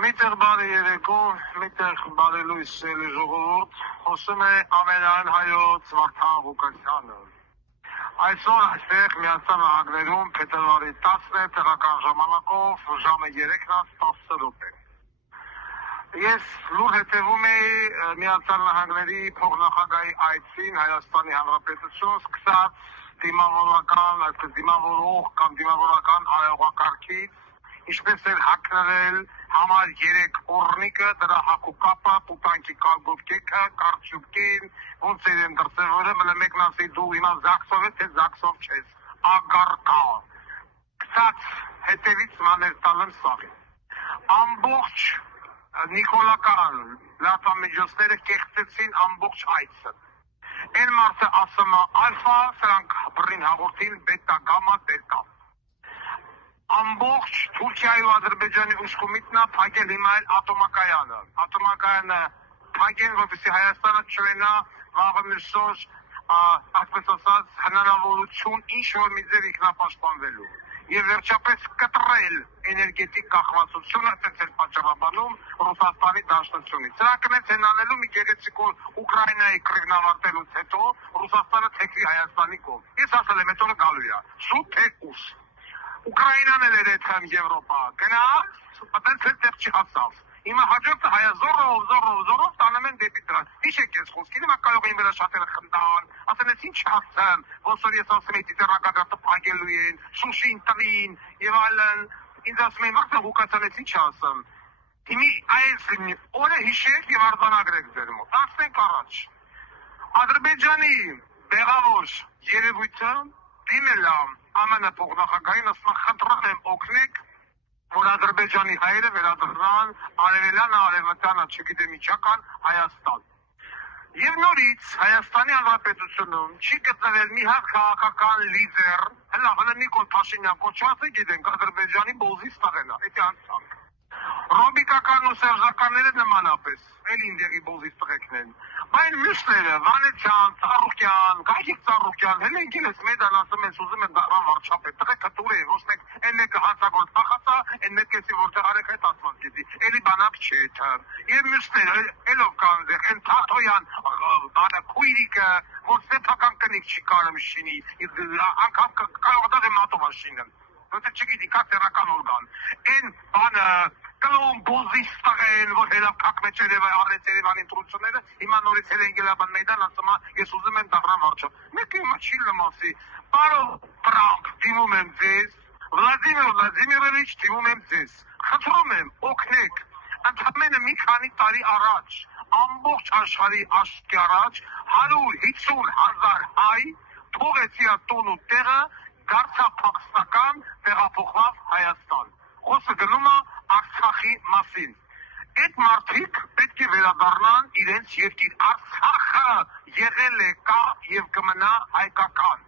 Միտեղ բարի երեկո, միտեղ բարի լույս էլի ժողովուրդ, խոսում է ամենայն հայոց Վարդան Ղուկասյանը։ Այսօր այստեղ Միացյալ Նահանգներում փետրվարի 10-ն է տեղական ժամանակով ժամը 3:10 րոպե։ Ես լուր հետևում էի Միացյալ Նահանգների փոխնախագահի այցին Հայաստանի Հանրապետություն սկսած դիմավորական, այսպես դիմավորող կամ դիմավորական արարողակարգից, ինչպես էր հագնել համար 3 օրնիկը, դրա հակուկապը, պուտանքի կալգովկեքը, կարճուկին, ոնց էր եմ դրսևորը, մլը մեկն ասի դու հիմա զաքսով ես, թե զաքսով չես, ագարկա, կսած հետևից մաներ տալեմ սաղին։ Ամբողջ նիկոլական լրատվամիջոցները կեղծեցին ամբողջ այցը։ Այն մարդը ասում է ալֆա, սրանք բռին հաղորդին բետա, գամա, դելտա։ Ամբողջ Թուրքիայի ու Ադրբեջանի ուշքումիտնա փակել հիմա էլ ատոմակայանը։ Ատոմակայանը փակեն, որպեսզի Հայաստանը չունենա վաղը մյուսօր, այսպես ասած, հնարավորություն ինչ-որ մի ձև ինքնապաշտպանվելու։ Եվ վերջապես կտրել էներգետիկ կախվածությունը, այդպես էլ պատճառաբանում Ռուսաստանի դաշնությունից։ Սրանք են անելու մի գեղեցիկ Ուկրաինայի կռիվն ավարտելուց հետո Ռուսաստանը թեքվի Հայաստանի կողմ։ Ես ասել եմ, հետո գալու է, շուտ թե ուշ։ Ուկրաինան էլ էր այդքան Եվրոպա, գնաց, այդպես էլ տեղ չհասավ։ Հիմա հաջորդը հայա զորով տանում են դեպի դրան։ Հիշեք ես խոսքին, հիմա կարող էին վրա շատերը խնդան, ասեն ես ինչ ասեմ, ոնց որ ես ասում եմ դիտերակադարտը փակելու են, Շուշին տնին եւ այլն, ինձ ասում են մարդը Ղուկասյանից ինչ ասեմ։ Հիմի այս օրը հիշեք եւ արձանագրեք ձեր մոտ։ Ասենք առաջ։ Ադրբեջանի բեղավոր երևույթը դիմել է ԱՄՆ փոխնախագահին, ասում խնդրում եմ օգնեք, որ Ադրբեջանի հայերը վերադառնան արևելյանը, արևմտյանը, չգիտեմ ինչական Հայաստան։ Եվ նորից Հայաստանի Հանրապետությունում չի գտնվել մի հատ քաղաքական լիդեր, հələ Նիկոլ Փաշինյան կոչված է, գիտենք, Ադրբեջանի բոզի ստեղել է, դա անցանք։ Ռոբիկական ու սերժականները նմանապես, էլ ինդեղի բոզի ստեղեկն են։ Բայց մյուսները, Վանեցյան, Ծառուկյան, Գագիկ Ծառուկյան, հենց ինքնից մեդան ասում են, ուզում են դառնալ վարչապետ, տղեկը տուր է, ոչ մեկ, այն մեկը հանցագործ փախածա, այն մեկը էսի որտեղ արեք այդ ասված գիտի, էլի բանակ չէ դա։ Եվ մյուսները, ելով կան դեղ, այն Թաթոյան, բանը քույրիկը, որ սեփական կնիկ չի կարում շինի, անգամ կարող դեռ մատով աշինեն։ Որտե չգիտի, կա սեռական օրգան։ Այն բանը կլոն բոզի ստղեն, որ հելավ կակ մեջ արեց Երևանի ընտրությունները, հիմա նորից հել են գելաբան մեյդան, ասում ես ուզում եմ դառնամ վարչապետ։ Մեկը հիմա չի լմասի, պարոն Տրամփ, դիմում եմ ձեզ, Վլադիմիր Վլադիմիրովիչ, դիմում եմ ձեզ, խնդրում եմ, օգնեք, ընդամենը մի քանի տարի առաջ, ամբողջ աշխարհի աշխարհի առաջ 150,000 հայ թողեցի տուն ու տեղը, դարձավ փախստական, տեղափոխավ Հայաստան։ Խոսքը գնում է Արցախի մասին։ Այդ մարդիկ պետք է վերադառնան իրենց երկիր։ Արցախը եղել է, կա եւ կմնա հայկական։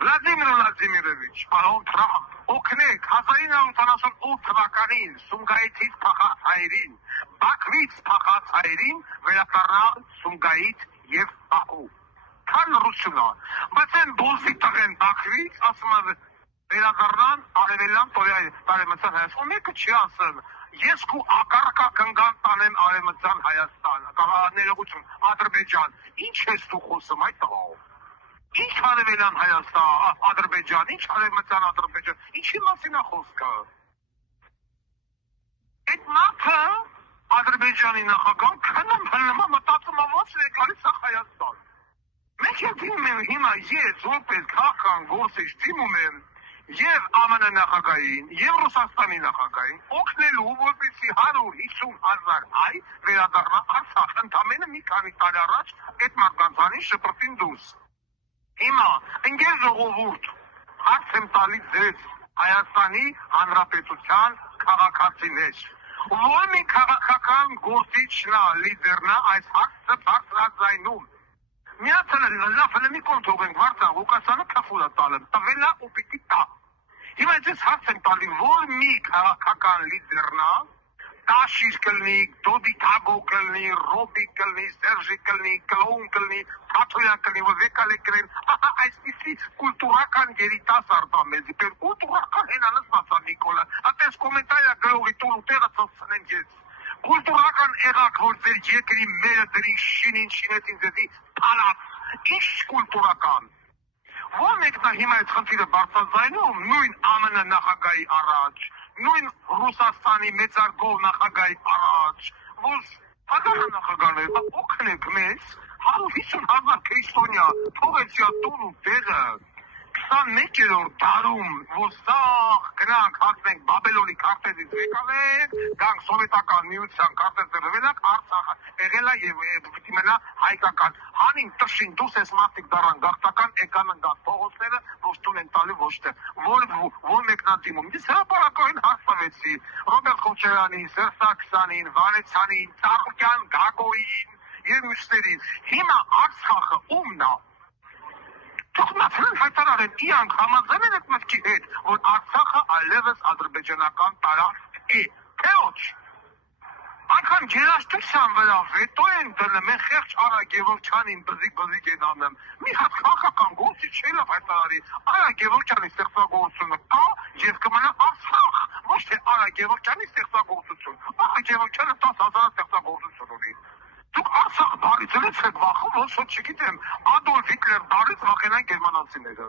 Վլադիմիր Վլադիմիրովիչ, պարոն Տրամփ, օգնեք 1978 թվականին Սումգայիթից փախած հայերին, Բաքվից փախած հայերին վերադառնալ Սումգայիթ եւ Բաքու։ Քան ռուսունա, բայց այն բոզի տղեն Բաքվից ասում է վերադառնան արևելյան արևմտյան Հայաստան, մեկը չի ասում, ես քու ակարկա կնգան տանեմ արևմտյան Հայաստան, ներողություն, Ադրբեջան, ինչ ես դու խոսում այդ տղաով, ինչ արևելյան Հայաստան, Ադրբեջան, ինչ արևմտյան Ադրբեջան, ինչի մասին է խոսքը, այդ մարդը Ադրբեջանի նախագահ քնում մտածում է ոնց է գալիս է Հայաստան, մենք դիմում եմ հիմա ես որպես քաղաքական գործիչ դիմում եմ եւ ԱՄՆ նախագահին, եւ Ռուսաստանի նախագահին օգնելու, որպեսզի 150,000 հայ վերադառնա Արցախ, ընդամենը մի քանի տարի առաջ այդ մարդկանցանի շփրտին դուրս։ Հիմա ընկեր ժողովուրդ, հարց եմ տալիս ձեզ Հայաստանի Հանրապետության քաղաքացիներ, որ մի քաղաքական գործիչն է, լիդերն է այս հարցը բարձրաձայնում։ Միացել լավ մի կողմ թողենք Վարդան Ղուկասյանը քֆուլ է տալը, տվել է ու պիտի տա։ Հիմա ես հարց եմ տալի, որ մի քաղաքական լիդերն է, Տաշիր կլնի, Դոդի Թագո կլնի, Ռոբի կլնի, Սերժի կլնի, Կլոուն կլնի, Թաթոյան կլնի, որ եկալ է գրել, այսպիսի կուլտուրական երիտասարդ ամեզի, կուլտուրական հենանս մասա Նիկոլը, atես կոմենտարիա գրողի տուն ու տեղը ծոցնեն ես, կուլտուրական էղակ, որ ձեր երկրի մերը դրի շինին շինեցին ձեզի պալած, ինչ կուլտուրական, որ մեկնա հիմա այդ խնդիրը բարձրաձայնում, նույն ԱՄՆ նախագահի առաջ, նույն Ռուսաստանի մեծարգով նախագահի առաջ, որ հազար նախագահներ, օգնեք մեզ, 150,000 քրիստոնյա թողեցյա տուն ու տեղը 21-րդ դարում, որ սաղ գնանք հասնենք Բաբելոնի քարտեզից եկալենք, գանք սովետական միության քարտեզը ռվելանք, Արցախը եղել է եւ պիտի մնա հայկական։ Հանին տշին դուս ես մարդիկ դարան գաղթական եկան ընկած փողոցները, ոչ տուն են տալի ոչ թե որ մեկնատիմում։ Ես հրապարակային հաստավեցի Ռոբերտ Քոչարյանին, Սերժ Սարգսյանին, Վանեցյանին, Ծառուկյան, Գագոյին եւ մյուսներին։ Հիմա Արցախը ումն է։ Թողնացրեն հայտարարեն իրանք համաձայն են այդ մտքի հետ, որ Արցախը այլևս ադրբեջանական տարածք է, թե ոչ։ Անգամ երաժշտության վրա վետո են դնում, են խեղճ Արա Գևորգյանին բզիկ են անում։ Մի հատ քաղաքական գործի չէ լավ հայտարարի, Արա Գևորգյանի ստեղծագործությունը կա եւ կմնա Արցախ, ոչ թե Արա Գևորգյանի ստեղծագործություն։ Արա Գևորգյանը 10,000 ստեղծագործություն ունի։ Դուք Արցախ բառից ելից եք վախում, ոնց որ չգիտեմ, Ադոլֆ Հիտլեր բառից վախենան գերմանացիները։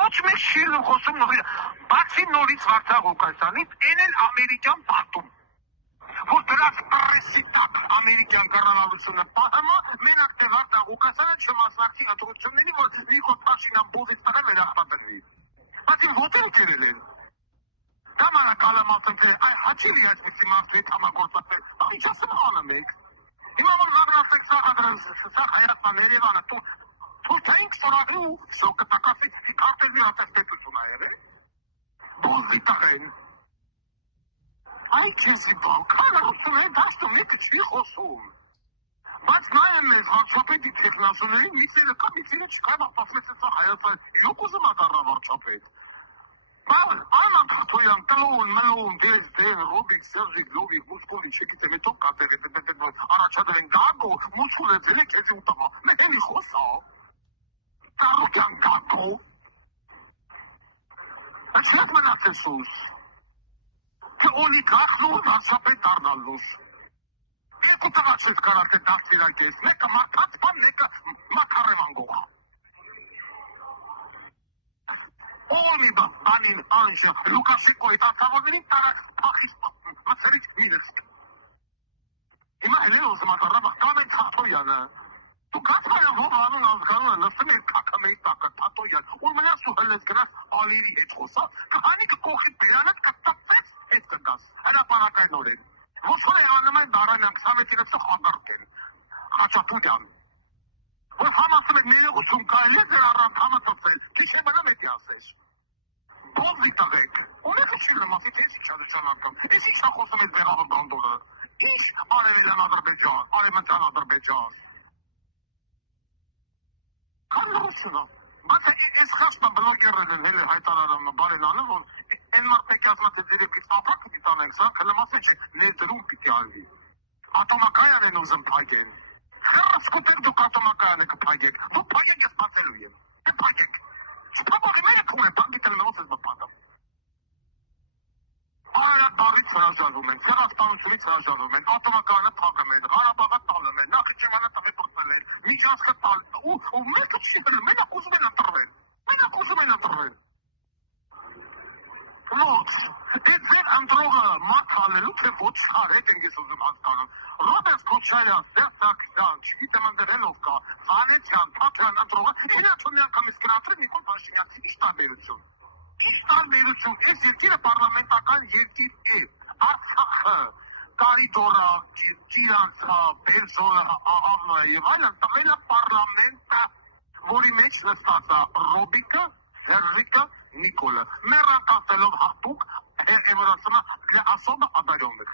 Ոչ մեկ չի խոսում նորից, բացի նորից Վարդան Ղուկասյանից, այն էլ ամերիկյան պատում։ Որ դրանց պրեսի տակ ամերիկյան կառավարությունը պահամա, մենակ թե Վարդան Ղուկասյանը չմասնակցի հատուցությունների, որ Նիկոլ Փաշինյան բուզից տղեմ էր ախտատենվի։ Բայց իմ ոտեր կերել են։ Կամարա կալամասն թե հաչիլի այսպիսի մարդու հետ համագործակցել, ինչ ասում անում եք։ Հիմա որ զագնացեք սաղ Հայաստան Երևանը, թույլթայինք սորագրու, սո կտակասիք քարտեզի հատաստետություն այր է, բուզի տղեն։ Այ քեզի բալքան ռուսում են դաստում եկը չի խոսում։ Բայց նայեմ ես վարչապետի տեխնասուներին, միցերը կա, միցերը չկա, բախտասմեցեցա Հայաստան, յոք ուզում ադարնա վարչապետ։ Անան Թաթոյան, Կլոուն, Մլոուն, Դեն, Ռոբիկ, Սերժիկ, Լովիկ, Մուսկովի, չգիտեմ, հետո կատեղ է, առաջադրեն Գագո, Մուսկով է ձել է քեզի ուտամա, մեհենի խոսա, Ծառուկյան Գագո, այս հետ մնացես ուս, թե օլիգարխն ու վարչապետ դառնալուս, երկու տղաչես կարած է դաստիրակես, մեկը մարդած բան, մեկը մակարևանգող։ Όλοι բանին անշը, Լուկաշենկոյի տասավորներին տարած պախիս մծերից միրս։ Հիմա էլ է ուզում ատարավախ կամ են Թաթոյանը։ Դու կացվայա որ անուն ազգանունը նստում էր կակամեի տակը Թաթոյան, որ մնաս ու հլես գնաս ալիրի հետ խոսա, կհանի կկողի բերանդ կտպվեց հետ կգաս, հրապարակային օրեն։ Ոչ որ է անում այն դարանյան 26-ը խանդարկ են, Խաչատուրյան։ Որ համասում է ներողություն կայլ է ձեր առանց համը տծել, քիչ է մնա մետի ասես։ Բոզի տղեք, ունեք չի լմասի թե ես իչադության անգամ, ես իչա խոսում ես բեղավոր բանդորը, ինչ արևելյան Ադրբեջան, արևմտյան Ադրբեջան։ Կան լրությունը, բայց ես խաշտը բլոգերել են հել է հայտարարանը բարեն անում, որ են մարդեք ասմատ է ձերևքից ապակ պիտի տանենք, սա կլմասը չէ ներդրում պիտի արվի։ Ատոմակայան են ուզում պայգեն։ Խրս կուտեք դուք ատոմակայանը կպայգեք, դուք պայգեք ես բացելու եմ, են պայգեք։ Սպապակի մերը կում է, պանգիտել նոց ես բպատը։ Այրատ բարից հրաժարվում են, սերասպանությունից հրաժարվում են, ատոմակայանը թագում են, Ղարաբաղը տալում են, Նախիջևանը տվեպրտել են, Միջանցքը տալ, ու մեկը չի հրում, մենակ ուզում են ընտրվել, մենակ ուզում են ընտրվել։ Ոնց, այդ ձեր ընտրողը մարդ հանելու, թե ոչ հարետ են ես ուզում հասկանում։ Ռոբերտ Քոչարյան, Սերժ Սարգսյան, չգիտեմ ընդրելով կա, Վանեցյան, Թաթոյան ընտրողը, են աթոմի անգամից գրանտրել Նիկոլ Փաշինյան, ինչ տարբերություն։ Ինչ տարբերություն, այս երկիրը պարլամենտական երկիր է, Արցախը, Կարիդորը, Տիրանցը, Բերձորը, Աղավնը եւ այլն տվել է պարլամենտը, որի մեջ նստած է Ռոբիկը, Սերժիկը, Նիկոլը, մեռակացելով հատուկ էվորացումը для особо одаренных։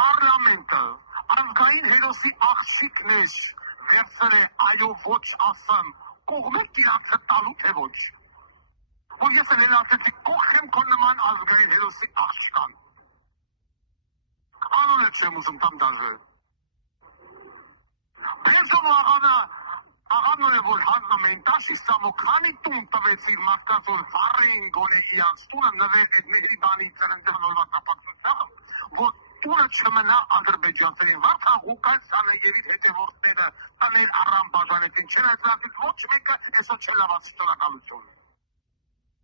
Պարլամենտը ազգային հերոսի աղջիկն է, վերցրել է այո ոչ ասեմ, կողմել տիրանցը տալու թե ոչ։ Որ ես էլ ասեցի կողմ քո նման ազգային հերոսի աղջկան։ չեմ ուզում տամ դաժը։ Բերսով աղանն է, որ հանձնում էին տաշի սամոքանի տուն տվեցիր մարդկանց, որ վառեին գոնե իրանց տունը նվեր այդ մերի բանի ծրնդրանոլվա տապակնության, որ տունը չմնա ադրբեջանցերին, վարդան Ղուկասյանը երիտ հետևորդները տնել առան բաժանեցին, չեն այսլատից ոչ մեկը այսօր չելավացի տնակալություն։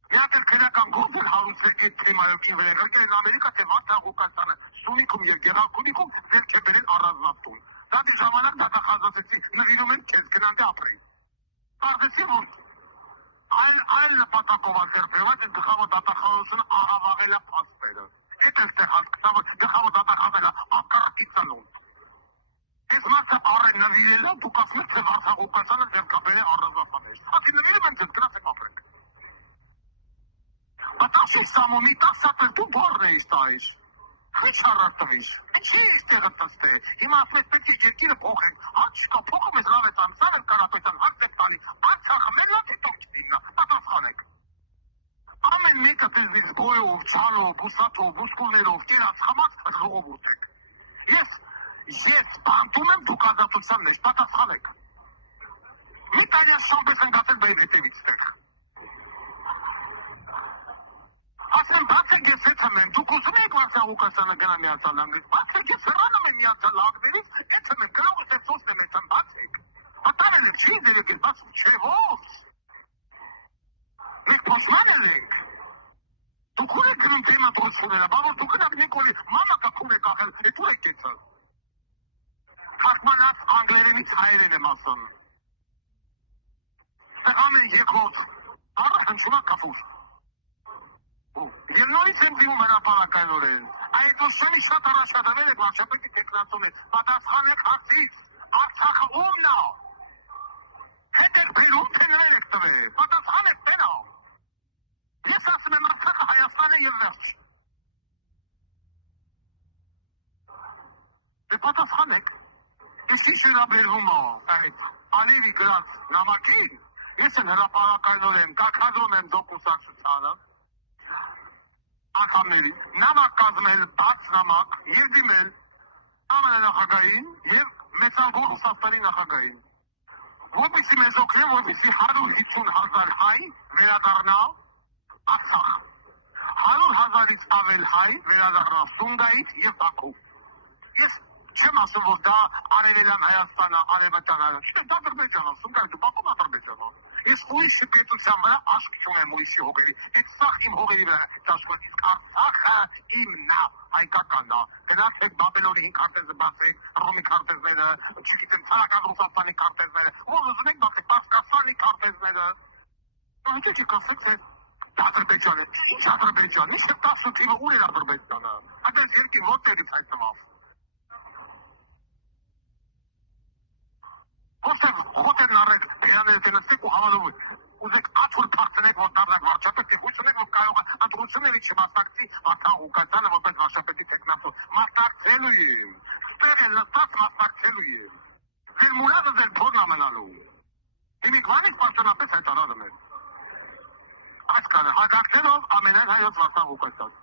Միակ էլ քրական գործ էլ հարուցել այդ թեմայով ինվեր եղել են Ամերիկա, թե վարդան Ղուկասյանը Սյունիքում և Գեղարքունիքում ձեր է բերել առանձնատուն։ Դատի ժամանակ դատախազացեցի, նվիրում են քեզ գնանք ապրի։ Պարզեցի, որ այլ նպատակով ազերբեված են գլխավոր դատախազությունը աղավաղելա փաստերը։ Հետ էլ թե հասկացավ, գլխավոր դատախազելա ակարակի ծնուն։ Այս մարդը առեն նվիրելա, դուք ասում եք, թե Վարդան Ղուկասյանը ձերքաբերել առանձնատներ։ Ասի նվիրում են ձեզ, գնացեք ապրեք։ Բատաշի սամոնի տասատել դու բորն էիս տայիս։ Ինչ առատվիս, ինչի իստեղը տստե, հիմա ասմես պետք է երկիրը փոխեն, հարց չկա, փոխում ես լավ ես ամսան էլ կարապետան, հարց եք տալի, Արցախը մեր լավ հետով չդիննա, պատասխանեք։ Ամեն մեկը դեզնից գոյով, ծալով, բուսատով, բուսկուներով, կերած խմած ժողովուրդ եք։ Ես բանտում եմ դուք ազատության մեջ, պատասխանեք։ Մի տարյա շամպես են գացել բային հետևից տեղ։ Ասեմ, բացեք ես հետëm եմ, դուք ուզում եք Վարդան Ղուկասյանը գնա Միացյալ Նահանգներ, բացեք ես հեռանում եմ Միացյալ Նահանգներից, հետëm եմ, գրողս է սոսն եմ հետëm, բացեք։ Հատարել եք, չի ձեր եկել, բացեք, չէ ո՞վ։ Մենք փոշման էլ ենք։ Դուք ուր եք գնում թեմա դրությունները, բա որ դուք գնաք Նիկոլի, մամակա քուն եք աղել, էդ ուր եք կեցած։ Թարգմանած անգլերենից հայերեն եմ ասում։ Տղամ են երկրորդ, առը հնչումա կապուր։ Եվ նորից եմ դիմում հրապարակայնորեն, այդ ուսումի շատ առաջադանել եք վարչապետի տեքնացում եք, պատասխանեք հարցից, Արցախը ումն է, հետ եք բերում, թե նվեր եք տվել, պատասխանեք տեն է, ես ասում եմ Արցախը Հայաստան է և վերջ, դե պատասխանեք, ես ինչ հրաբերվում է այդ Ալիևի գրած նամակին, ես եմ հրապարակայնորեն կակադրում եմ դոկուսացությանը, ակամների, նամակ կազմել, բաց նամակ, երդիմել ամենը նախագային և մեծալգոր Ռուսաստանի նախագային։ Որպեսի մեզ օգնեն, որպեսի 150,000 հայ վերադառնա Արցախ, 100,000-ից ավել հայ վերադառնա Սումգայից և Բաքու։ Ես չեմ ասում, որ դա արևելյան Հայաստանը, արևմտյան, չեմ, դա Ադրբեջանը, Սումգայից ու Բաքում Ադրբեջանը։ Ես ուրիշի պետության վրա աշկ չունեմ ուրիշի հողերի, այդ սաղ իմ հողերի վրա ճաշկոտ, իսկ Արցախը իմն է, հայկականն է, գնաց այդ Բաբելոնի 5 քարտեզը բացեք, Ռոմի քարտեզները, չգիտեմ, Ցարական Ռուսաստանի քարտեզները, ով ուզում եք բացեք, Պարսկաստանի քարտեզները, եկեք եք ասեք, թե Ադրբեջան է, ինչ Ադրբեջան, ինչ է 10 թիվը ուր էր Ադրբեջանը, այդպես երկի ոտերից հայտնվավ։ Ոստեղ հոտերն առեք, բերաները տենստեք ու համալով ուզեք աթուր պարծնեք, որ դարնակ վարչապետ և հույս ունեք, որ կարող է ընտրությունների չմասնակցի Վարդան Ղուկասյանը որպես վարչապետի տեխնացու։ Մասնակցելու եմ, ստեղ է լստած մասնակցելու եմ։ Ձեր մուրադը ձեր փորն ամենալու։ Հիմիկվանից պարծնապես հայտարարում եմ։ Այս կանը հագակներով ամենայն հայոց Վարդան Ղուկասյան։